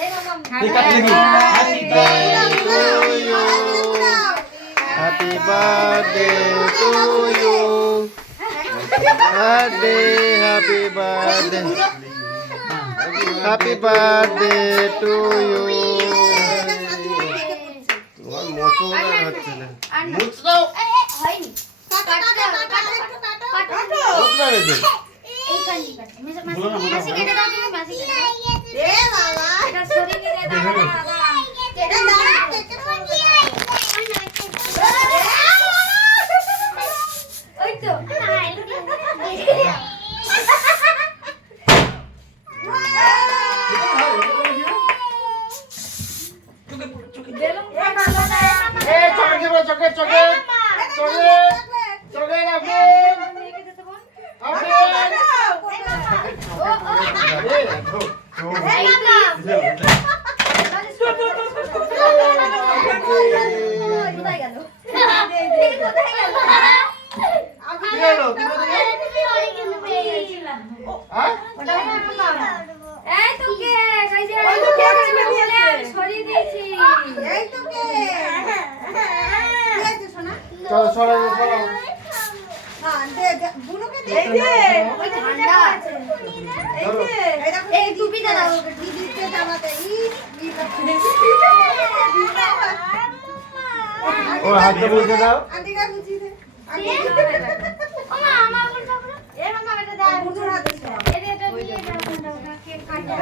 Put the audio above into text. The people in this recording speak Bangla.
Happy birthday to you. Happy birthday. Happy birthday to you. তোমার মোচো না হচ্ছে না। মোচো হয়নি। কাটো। কোথা রে? এইখানে কাটো। মাসি কেটে দাও তুমি মাসি কেটে দাও। এ বাবা এটা শরীরে দাও দাদা। কেটে দাও। কেটে পড়ি ওই তো ও হাতে বুঝে দাও আন্টি কা বুঝি দে ও মা আমার বলটা এ মামা এটা দাও বুঝো না দে এটা নিয়ে এটা কেক কাটো